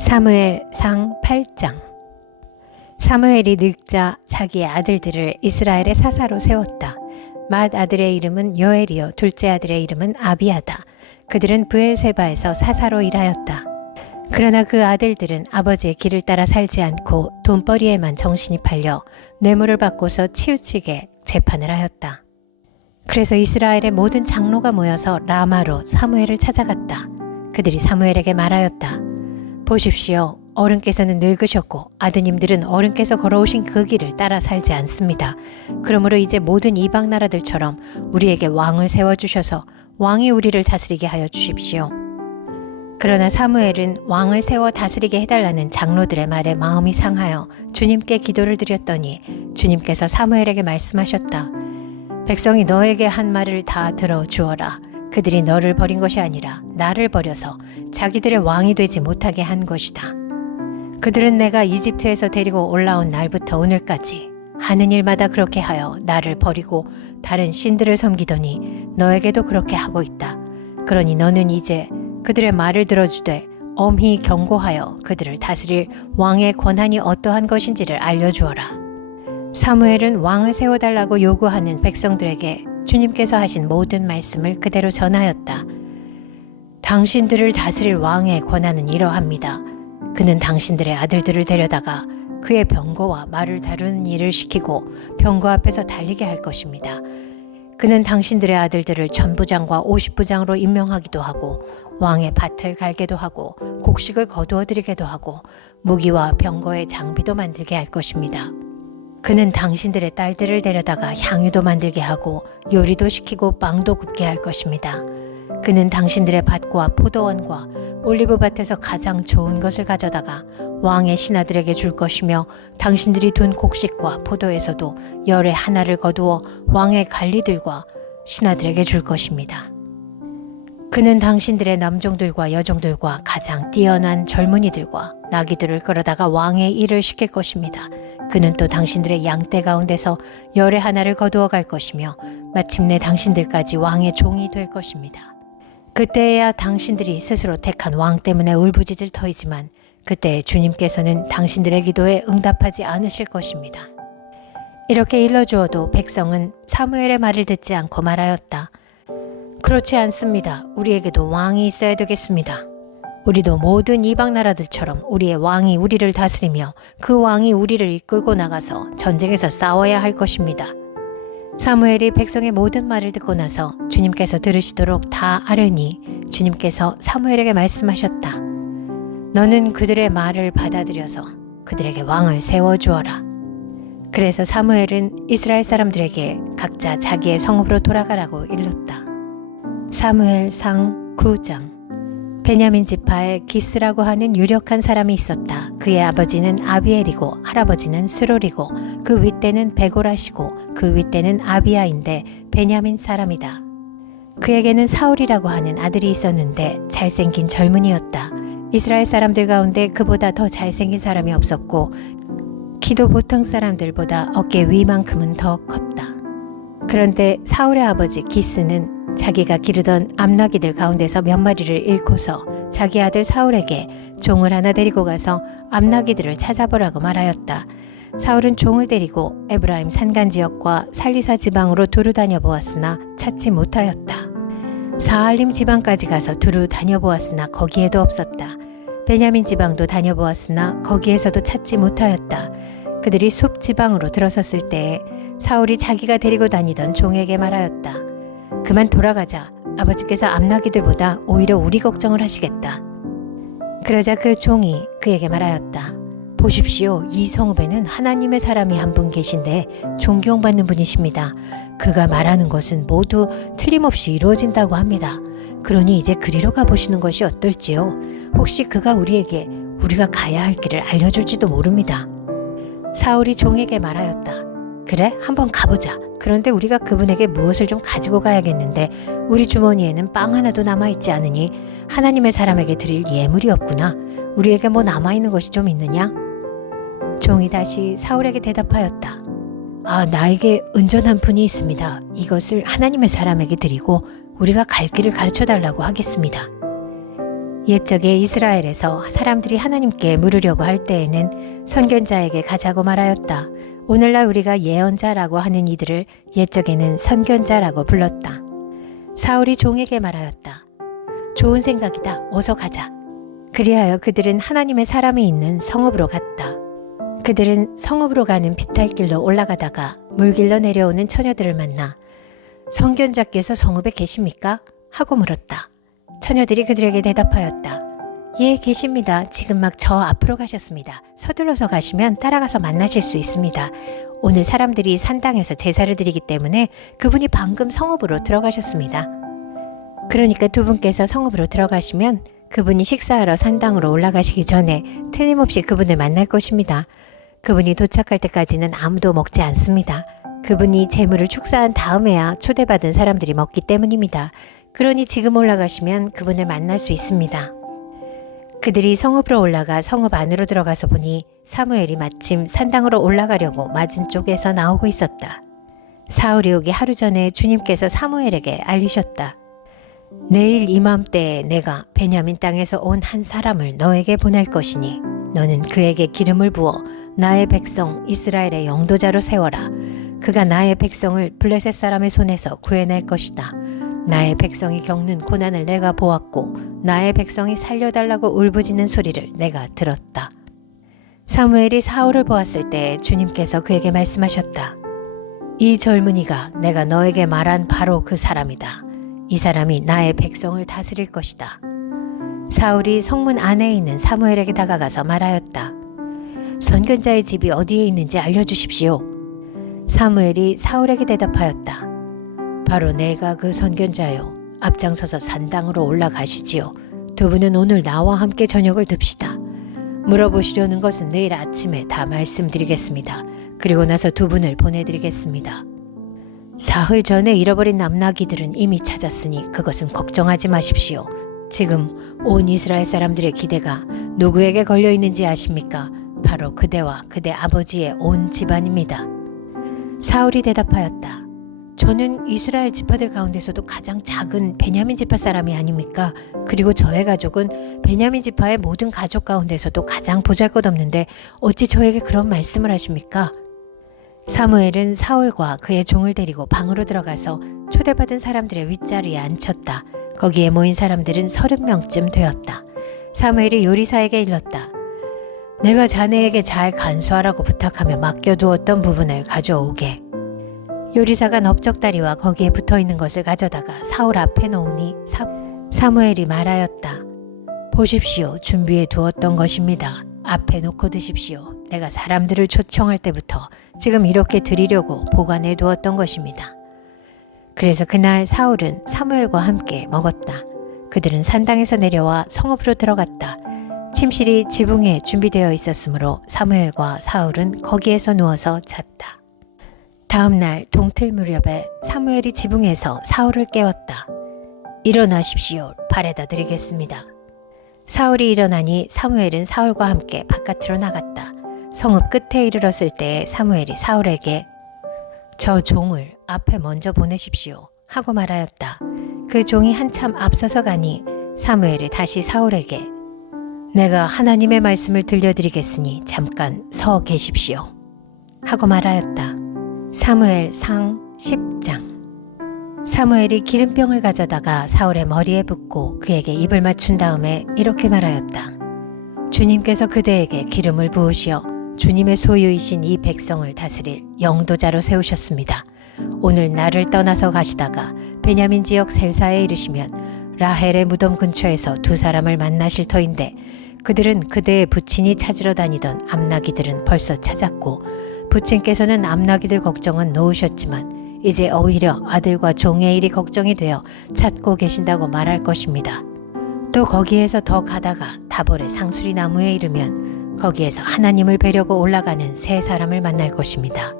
사무엘상 8장. 사무엘이 늙자 자기의 아들들을 이스라엘의 사사로 세웠다. 맏 아들의 이름은 요엘이요 둘째 아들의 이름은 아비아다. 그들은 브엘세바에서 사사로 일하였다. 그러나 그 아들들은 아버지의 길을 따라 살지 않고 돈벌이에만 정신이 팔려 뇌물을 받고서 치우치게 재판을 하였다. 그래서 이스라엘의 모든 장로가 모여서 라마로 사무엘을 찾아갔다. 그들이 사무엘에게 말하였다. 보십시오. 어른께서는 늙으셨고 아드님들은 어른께서 걸어오신 그 길을 따라 살지 않습니다. 그러므로 이제 모든 이방 나라들처럼 우리에게 왕을 세워주셔서 왕이 우리를 다스리게 하여 주십시오. 그러나 사무엘은 왕을 세워 다스리게 해달라는 장로들의 말에 마음이 상하여 주님께 기도를 드렸더니 주님께서 사무엘에게 말씀하셨다. 백성이 너에게 한 말을 다 들어 주어라. 그들이 너를 버린 것이 아니라 나를 버려서 자기들의 왕이 되지 못하게 한 것이다. 그들은 내가 이집트에서 데리고 올라온 날부터 오늘까지 하는 일마다 그렇게 하여 나를 버리고 다른 신들을 섬기더니 너에게도 그렇게 하고 있다. 그러니 너는 이제 그들의 말을 들어주되 엄히 경고하여 그들을 다스릴 왕의 권한이 어떠한 것인지를 알려주어라. 사무엘은 왕을 세워달라고 요구하는 백성들에게 주님께서 하신 모든 말씀을 그대로 전하였다. 당신들을 다스릴 왕의 권한은 이러합니다. 그는 당신들의 아들들을 데려다가 그의 병거와 말을 다루는 일을 시키고 병거 앞에서 달리게 할 것입니다. 그는 당신들의 아들들을 천부장과 50부장으로 임명하기도 하고 왕의 밭을 갈게도 하고 곡식을 거두어 드리게도 하고 무기와 병거의 장비도 만들게 할 것입니다. 그는 당신들의 딸들을 데려다가 향유도 만들게 하고 요리도 시키고 빵도 굽게 할 것입니다. 그는 당신들의 밭과 포도원과 올리브밭에서 가장 좋은 것을 가져다가 왕의 신하들에게 줄 것이며 당신들이 둔 곡식과 포도에서도 열의 하나를 거두어 왕의 관리들과 신하들에게 줄 것입니다. 그는 당신들의 남종들과 여종들과 가장 뛰어난 젊은이들과 나귀들을 끌어다가 왕의 일을 시킬 것입니다. 그는 또 당신들의 양떼 가운데서 열의 하나를 거두어 갈 것이며 마침내 당신들까지 왕의 종이 될 것입니다. 그때야 당신들이 스스로 택한 왕 때문에 울부짖을 터이지만 그때 주님께서는 당신들의 기도에 응답하지 않으실 것입니다. 이렇게 일러주어도 백성은 사무엘의 말을 듣지 않고 말하였다. 그렇지 않습니다. 우리에게도 왕이 있어야 되겠습니다. 우리도 모든 이방 나라들처럼 우리의 왕이 우리를 다스리며 그 왕이 우리를 이끌고 나가서 전쟁에서 싸워야 할 것입니다. 사무엘이 백성의 모든 말을 듣고 나서 주님께서 들으시도록 다 아뢰니 주님께서 사무엘에게 말씀하셨다. 너는 그들의 말을 받아들여서 그들에게 왕을 세워주어라. 그래서 사무엘은 이스라엘 사람들에게 각자 자기의 성읍으로 돌아가라고 일렀다. 사무엘상 9장. 베냐민 지파에 기스라고 하는 유력한 사람이 있었다. 그의 아버지는 아비엘이고 할아버지는 스롤이고 그 윗대는 베고라시고 그 윗대는 아비야인데 베냐민 사람이다. 그에게는 사울이라고 하는 아들이 있었는데 잘생긴 젊은이였다. 이스라엘 사람들 가운데 그보다 더 잘생긴 사람이 없었고 키도 보통 사람들보다 어깨 위만큼은 더 컸다. 그런데 사울의 아버지 기스는 자기가 기르던 암나귀들 가운데서 몇 마리를 잃고서 자기 아들 사울에게 종을 하나 데리고 가서 암나귀들을 찾아보라고 말하였다. 사울은 종을 데리고 에브라임 산간지역과 살리사 지방으로 두루 다녀보았으나 찾지 못하였다. 사알림 지방까지 가서 두루 다녀보았으나 거기에도 없었다. 베냐민 지방도 다녀보았으나 거기에서도 찾지 못하였다. 그들이 숲 지방으로 들어섰을 때에 사울이 자기가 데리고 다니던 종에게 말하였다. 그만 돌아가자. 아버지께서 암나귀들보다 오히려 우리 걱정을 하시겠다. 그러자 그 종이 그에게 말하였다. 보십시오. 이 성읍에는 하나님의 사람이 한 분 계신데 존경받는 분이십니다. 그가 말하는 것은 모두 틀림없이 이루어진다고 합니다. 그러니 이제 그리로 가보시는 것이 어떨지요? 혹시 그가 우리에게 우리가 가야 할 길을 알려줄지도 모릅니다. 사울이 종에게 말하였다. 그래? 한번 가보자. 그런데 우리가 그분에게 무엇을 좀 가지고 가야겠는데 우리 주머니에는 빵 하나도 남아있지 않으니 하나님의 사람에게 드릴 예물이 없구나. 우리에게 뭐 남아있는 것이 좀 있느냐? 종이 다시 사울에게 대답하였다. 나에게 은전 한 푼이 있습니다. 이것을 하나님의 사람에게 드리고 우리가 갈 길을 가르쳐달라고 하겠습니다. 옛적에 이스라엘에서 사람들이 하나님께 물으려고 할 때에는 선견자에게 가자고 말하였다. 오늘날 우리가 예언자라고 하는 이들을 옛적에는 선견자라고 불렀다. 사울이 종에게 말하였다. 좋은 생각이다. 어서 가자. 그리하여 그들은 하나님의 사람이 있는 성읍으로 갔다. 그들은 성읍으로 가는 비탈길로 올라가다가 물길로 내려오는 처녀들을 만나 선견자께서 성읍에 계십니까? 하고 물었다. 처녀들이 그들에게 대답하였다. 예, 계십니다. 지금 막 저 앞으로 가셨습니다. 서둘러서 가시면 따라가서 만나실 수 있습니다. 오늘 사람들이 산당에서 제사를 드리기 때문에 그분이 방금 성읍으로 들어가셨습니다. 그러니까 두 분께서 성읍으로 들어가시면 그분이 식사하러 산당으로 올라가시기 전에 틀림없이 그분을 만날 것입니다. 그분이 도착할 때까지는 아무도 먹지 않습니다. 그분이 제물을 축사한 다음에야 초대받은 사람들이 먹기 때문입니다. 그러니 지금 올라가시면 그분을 만날 수 있습니다. 그들이 성읍으로 올라가 성읍 안으로 들어가서 보니 사무엘이 마침 산당으로 올라가려고 맞은 쪽에서 나오고 있었다. 사울이 오기 하루 전에 주님께서 사무엘에게 알리셨다. 내일 이맘때에 내가 베냐민 땅에서 온 한 사람을 너에게 보낼 것이니 너는 그에게 기름을 부어 나의 백성 이스라엘의 영도자로 세워라. 그가 나의 백성을 블레셋 사람의 손에서 구해낼 것이다. 나의 백성이 겪는 고난을 내가 보았고 나의 백성이 살려달라고 울부짖는 소리를 내가 들었다. 사무엘이 사울을 보았을 때 주님께서 그에게 말씀하셨다. 이 젊은이가 내가 너에게 말한 바로 그 사람이다. 이 사람이 나의 백성을 다스릴 것이다. 사울이 성문 안에 있는 사무엘에게 다가가서 말하였다. 선견자의 집이 어디에 있는지 알려주십시오. 사무엘이 사울에게 대답하였다. 바로 내가 그 선견자요. 앞장서서 산당으로 올라가시지요. 두 분은 오늘 나와 함께 저녁을 듭시다. 물어보시려는 것은 내일 아침에 다 말씀드리겠습니다. 그리고 나서 두 분을 보내드리겠습니다. 사흘 전에 잃어버린 남나귀들은 이미 찾았으니 그것은 걱정하지 마십시오. 지금 온 이스라엘 사람들의 기대가 누구에게 걸려 있는지 아십니까? 바로 그대와 그대 아버지의 온 집안입니다. 사울이 대답하였다. 저는 이스라엘 지파들 가운데서도 가장 작은 베냐민 지파 사람이 아닙니까? 그리고 저의 가족은 베냐민 지파의 모든 가족 가운데서도 가장 보잘것없는데 어찌 저에게 그런 말씀을 하십니까? 사무엘은 사울과 그의 종을 데리고 방으로 들어가서 초대받은 사람들의 윗자리에 앉혔다. 거기에 모인 사람들은 30명쯤 되었다. 사무엘이 요리사에게 일렀다. 내가 자네에게 잘 간수하라고 부탁하며 맡겨두었던 부분을 가져오게. 요리사가 넓적다리와 거기에 붙어있는 것을 가져다가 사울 앞에 놓으니 사무엘이 말하였다. 보십시오. 준비해 두었던 것입니다. 앞에 놓고 드십시오. 내가 사람들을 초청할 때부터 지금 이렇게 드리려고 보관해 두었던 것입니다. 그래서 그날 사울은 사무엘과 함께 먹었다. 그들은 산당에서 내려와 성읍으로 들어갔다. 침실이 지붕에 준비되어 있었으므로 사무엘과 사울은 거기에서 누워서 잤다. 다음 날 동틀 무렵에 사무엘이 지붕에서 사울을 깨웠다. 일어나십시오. 발에다 드리겠습니다. 사울이 일어나니 사무엘은 사울과 함께 바깥으로 나갔다. 성읍 끝에 이르렀을 때에 사무엘이 사울에게 저 종을 앞에 먼저 보내십시오 하고 말하였다. 그 종이 한참 앞서서 가니 사무엘이 다시 사울에게 내가 하나님의 말씀을 들려드리겠으니 잠깐 서 계십시오 하고 말하였다. 사무엘 상 10장. 사무엘이 기름병을 가져다가 사울의 머리에 붓고 그에게 입을 맞춘 다음에 이렇게 말하였다. 주님께서 그대에게 기름을 부으시어 주님의 소유이신 이 백성을 다스릴 영도자로 세우셨습니다. 오늘 나를 떠나서 가시다가 베냐민 지역 셀사에 이르시면 라헬의 무덤 근처에서 두 사람을 만나실 터인데 그들은 그대의 부친이 찾으러 다니던 암나귀들은 벌써 찾았고 부친께서는 암나귀들 걱정은 놓으셨지만 이제 오히려 아들과 종의 일이 걱정이 되어 찾고 계신다고 말할 것입니다. 또 거기에서 더 가다가 다볼의 상수리 나무에 이르면 거기에서 하나님을 뵈려고 올라가는 세 사람을 만날 것입니다.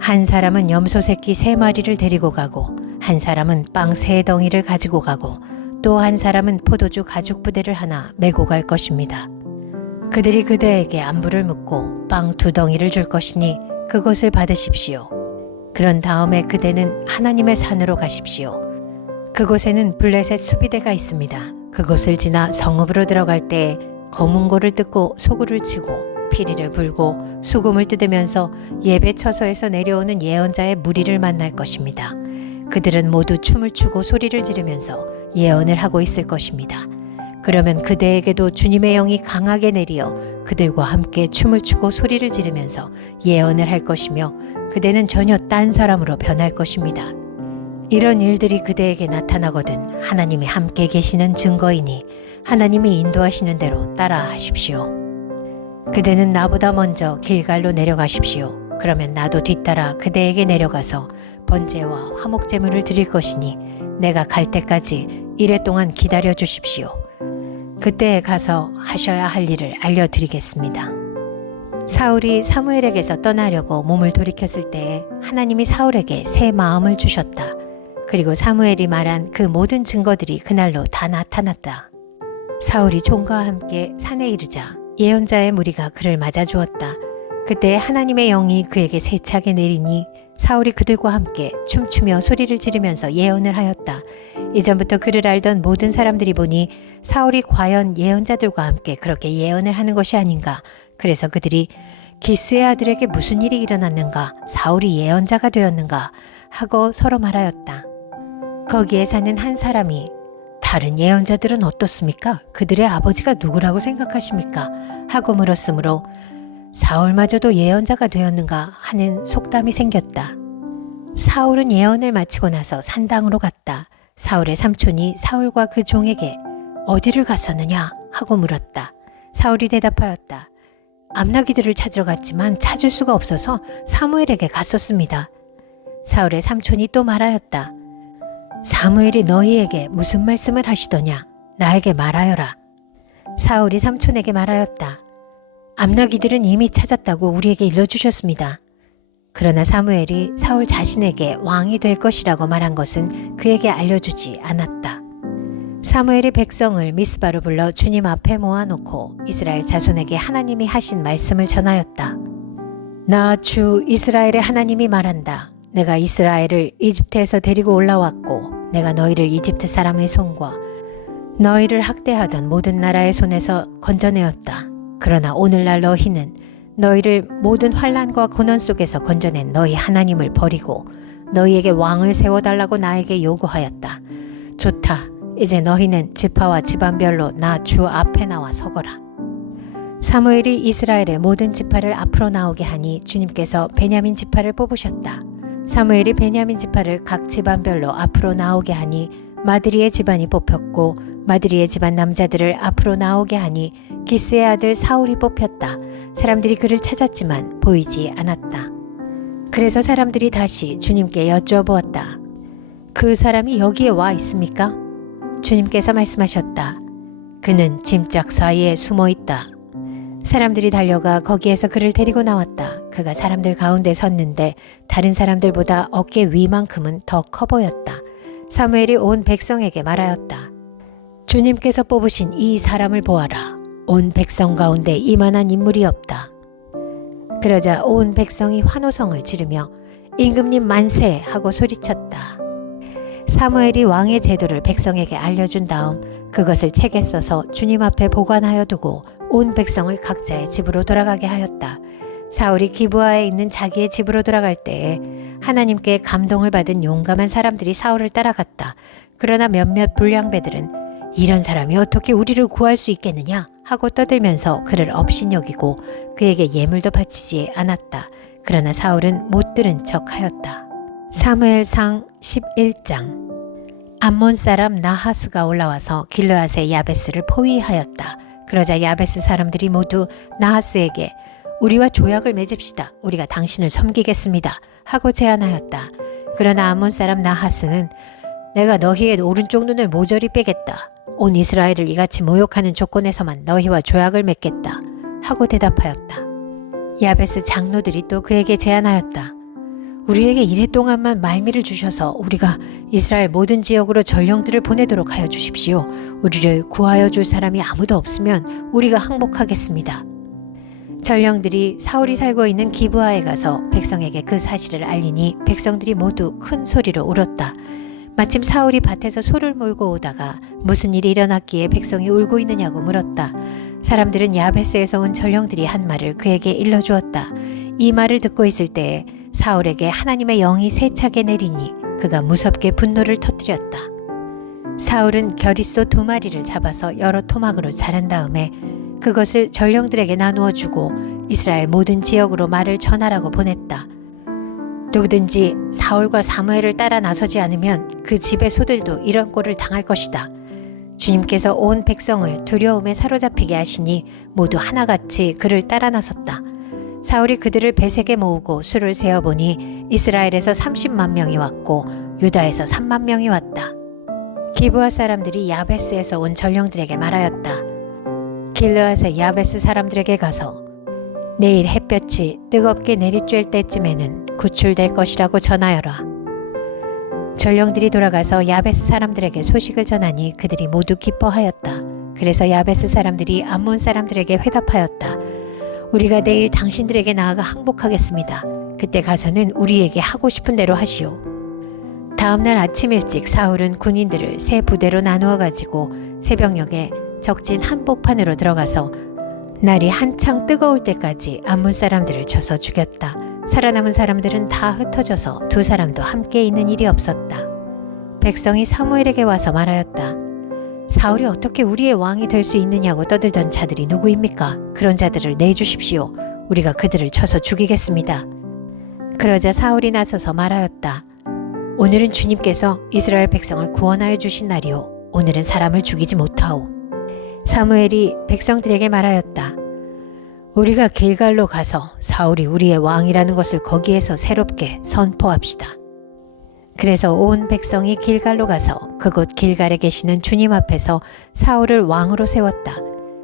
한 사람은 염소 새끼 3마리를 데리고 가고 한 사람은 빵 3덩이를 가지고 가고 또 한 사람은 포도주 가죽 부대를 하나 메고 갈 것입니다. 그들이 그대에게 안부를 묻고 빵 2덩이를 줄 것이니 그것을 받으십시오. 그런 다음에 그대는 하나님의 산으로 가십시오. 그곳에는 블레셋 수비대가 있습니다. 그곳을 지나 성읍으로 들어갈 때 거문고를 뜯고 소구를 치고 피리를 불고 수금을 뜯으면서 예배 처소에서 내려오는 예언자의 무리를 만날 것입니다. 그들은 모두 춤을 추고 소리를 지르면서 예언을 하고 있을 것입니다. 그러면 그대에게도 주님의 영이 강하게 내리어 그들과 함께 춤을 추고 소리를 지르면서 예언을 할 것이며 그대는 전혀 딴 사람으로 변할 것입니다. 이런 일들이 그대에게 나타나거든 하나님이 함께 계시는 증거이니 하나님이 인도하시는 대로 따라 하십시오. 그대는 나보다 먼저 길갈로 내려가십시오. 그러면 나도 뒤따라 그대에게 내려가서 번제와 화목제물을 드릴 것이니 내가 갈 때까지 이래 동안 기다려 주십시오. 그때에 가서 하셔야 할 일을 알려드리겠습니다. 사울이 사무엘에게서 떠나려고 몸을 돌이켰을 때에 하나님이 사울에게 새 마음을 주셨다. 그리고 사무엘이 말한 그 모든 증거들이 그날로 다 나타났다. 사울이 종과 함께 산에 이르자 예언자의 무리가 그를 맞아주었다. 그때 하나님의 영이 그에게 세차게 내리니 사울이 그들과 함께 춤추며 소리를 지르면서 예언을 하였다. 이전부터 그를 알던 모든 사람들이 보니 사울이 과연 예언자들과 함께 그렇게 예언을 하는 것이 아닌가. 그래서 그들이 기스의 아들에게 무슨 일이 일어났는가, 사울이 예언자가 되었는가 하고 서로 말하였다. 거기에 사는 한 사람이 다른 예언자들은 어떻습니까? 그들의 아버지가 누구라고 생각하십니까? 하고 물었으므로 사울마저도 예언자가 되었는가 하는 속담이 생겼다. 사울은 예언을 마치고 나서 산당으로 갔다. 사울의 삼촌이 사울과 그 종에게 어디를 갔었느냐 하고 물었다. 사울이 대답하였다. 암나기들을 찾으러 갔지만 찾을 수가 없어서 사무엘에게 갔었습니다. 사울의 삼촌이 또 말하였다. 사무엘이 너희에게 무슨 말씀을 하시더냐? 나에게 말하여라. 사울이 삼촌에게 말하였다. 암나기들은 이미 찾았다고 우리에게 일러주셨습니다. 그러나 사무엘이 사울 자신에게 왕이 될 것이라고 말한 것은 그에게 알려주지 않았다. 사무엘이 백성을 미스바로 불러 주님 앞에 모아놓고 이스라엘 자손에게 하나님이 하신 말씀을 전하였다. 나 주 이스라엘의 하나님이 말한다. 내가 이스라엘을 이집트에서 데리고 올라왔고 내가 너희를 이집트 사람의 손과 너희를 학대하던 모든 나라의 손에서 건져내었다. 그러나 오늘날 너희는 너희를 모든 환난과 고난 속에서 건져낸 너희 하나님을 버리고 너희에게 왕을 세워달라고 나에게 요구하였다. 좋다. 이제 너희는 지파와 집안별로 나 주 앞에 나와 서거라. 사무엘이 이스라엘의 모든 지파를 앞으로 나오게 하니 주님께서 베냐민 지파를 뽑으셨다. 사무엘이 베냐민 지파를 각 집안별로 앞으로 나오게 하니 마드리의 집안이 뽑혔고 마드리의 집안 남자들을 앞으로 나오게 하니 기스의 아들 사울이 뽑혔다. 사람들이 그를 찾았지만 보이지 않았다. 그래서 사람들이 다시 주님께 여쭈어보았다. 그 사람이 여기에 와 있습니까? 주님께서 말씀하셨다. 그는 짐짝 사이에 숨어 있다. 사람들이 달려가 거기에서 그를 데리고 나왔다. 그가 사람들 가운데 섰는데 다른 사람들보다 어깨 위만큼은 더 커 보였다. 사무엘이 온 백성에게 말하였다. 주님께서 뽑으신 이 사람을 보아라. 온 백성 가운데 이만한 인물이 없다. 그러자 온 백성이 환호성을 지르며 임금님 만세 하고 소리쳤다. 사무엘이 왕의 제도를 백성에게 알려준 다음 그것을 책에 써서 주님 앞에 보관하여 두고 온 백성을 각자의 집으로 돌아가게 하였다. 사울이 기브아에 있는 자기의 집으로 돌아갈 때에 하나님께 감동을 받은 용감한 사람들이 사울을 따라갔다. 그러나 몇몇 불량배들은 이런 사람이 어떻게 우리를 구할 수 있겠느냐 하고 떠들면서 그를 업신여기고 그에게 예물도 바치지 않았다. 그러나 사울은 못 들은 척 하였다. 사무엘상 11장. 암몬 사람 나하스가 올라와서 길르앗의 야베스를 포위하였다. 그러자 야베스 사람들이 모두 나하스에게 우리와 조약을 맺읍시다. 우리가 당신을 섬기겠습니다. 하고 제안하였다. 그러나 암몬 사람 나하스는 내가 너희의 오른쪽 눈을 모조리 빼겠다. 온 이스라엘을 이같이 모욕하는 조건에서만 너희와 조약을 맺겠다. 하고 대답하였다. 야베스 장로들이 또 그에게 제안하였다. 우리에게 이래 동안만 말미를 주셔서 우리가 이스라엘 모든 지역으로 전령들을 보내도록 하여 주십시오. 우리를 구하여 줄 사람이 아무도 없으면 우리가 항복하겠습니다. 전령들이 사울이 살고 있는 기브아에 가서 백성에게 그 사실을 알리니 백성들이 모두 큰 소리로 울었다. 마침 사울이 밭에서 소를 몰고 오다가 무슨 일이 일어났기에 백성이 울고 있느냐고 물었다. 사람들은 야베스에서 온 전령들이 한 말을 그에게 일러주었다. 이 말을 듣고 있을 때에 사울에게 하나님의 영이 세차게 내리니 그가 무섭게 분노를 터뜨렸다. 사울은 겨릿소 2마리를 잡아서 여러 토막으로 자른 다음에 그것을 전령들에게 나누어 주고 이스라엘 모든 지역으로 말을 전하라고 보냈다. 누구든지 사울과 사무엘을 따라 나서지 않으면 그 집의 소들도 이런 꼴을 당할 것이다. 주님께서 온 백성을 두려움에 사로잡히게 하시니 모두 하나같이 그를 따라 나섰다. 사울이 그들을 베색에 모으고 수를 세어보니 이스라엘에서 30만 명이 왔고 유다에서 3만 명이 왔다. 기브아 사람들이 야베스에서 온 전령들에게 말하였다. 길르앗의 야베스 사람들에게 가서 내일 햇볕이 뜨겁게 내리쬐을 때쯤에는 구출될 것이라고 전하여라. 전령들이 돌아가서 야베스 사람들에게 소식을 전하니 그들이 모두 기뻐하였다. 그래서 야베스 사람들이 암몬 사람들에게 회답하였다. 우리가 내일 당신들에게 나아가 항복하겠습니다. 그때 가서는 우리에게 하고 싶은 대로 하시오. 다음날 아침 일찍 사울은 군인들을 3부대로 나누어 가지고 새벽녘에 적진 한복판으로 들어가서 날이 한창 뜨거울 때까지 암몬 사람들을 쳐서 죽였다. 살아남은 사람들은 다 흩어져서 2사람도 함께 있는 일이 없었다. 백성이 사무엘에게 와서 말하였다. 사울이 어떻게 우리의 왕이 될 수 있느냐고 떠들던 자들이 누구입니까? 그런 자들을 내주십시오. 우리가 그들을 쳐서 죽이겠습니다. 그러자 사울이 나서서 말하였다. 오늘은 주님께서 이스라엘 백성을 구원하여 주신 날이오. 오늘은 사람을 죽이지 못하오. 사무엘이 백성들에게 말하였다. 우리가 길갈로 가서 사울이 우리의 왕이라는 것을 거기에서 새롭게 선포합시다. 그래서 온 백성이 길갈로 가서 그곳 길갈에 계시는 주님 앞에서 사울을 왕으로 세웠다.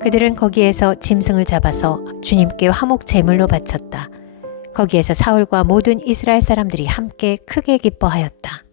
그들은 거기에서 짐승을 잡아서 주님께 화목 제물로 바쳤다. 거기에서 사울과 모든 이스라엘 사람들이 함께 크게 기뻐하였다.